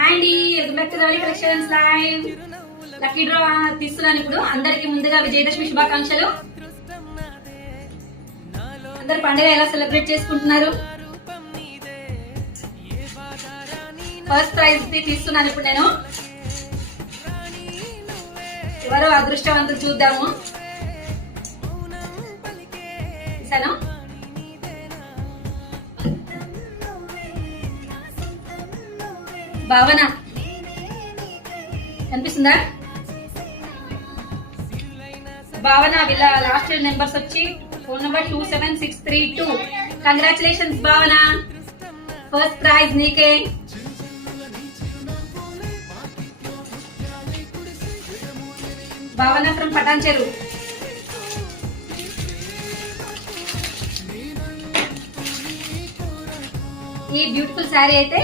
అండి welcome back to Ravali collections live. Lucky draw తీస్తున్నాను ఇప్పుడు. అందరికి ముందుగా విజయదశమి శుభాకాంక్షలు. అందరు పండుగ ఎలా సెలబ్రేట్ చేసుకుంటున్నారు? ఫస్ట్ ప్రైజ్ తీస్తున్నాను ఇప్పుడు నేను. ఎవరు అదృష్టవంతులు చూద్దాము. తీసాను. భావన కనిపిస్తుందా? భావన వీళ్ళ లాస్ట్ నెంబర్స్ వచ్చి ఫోన్ నెంబర్ 27632. కంగ్రాచులేషన్స్ భావన, ఫస్ట్ ప్రైజ్ నీకే. భావన ఫ్రమ్ పటాన్చెరు. ఈ బ్యూటిఫుల్ శారీ అయితే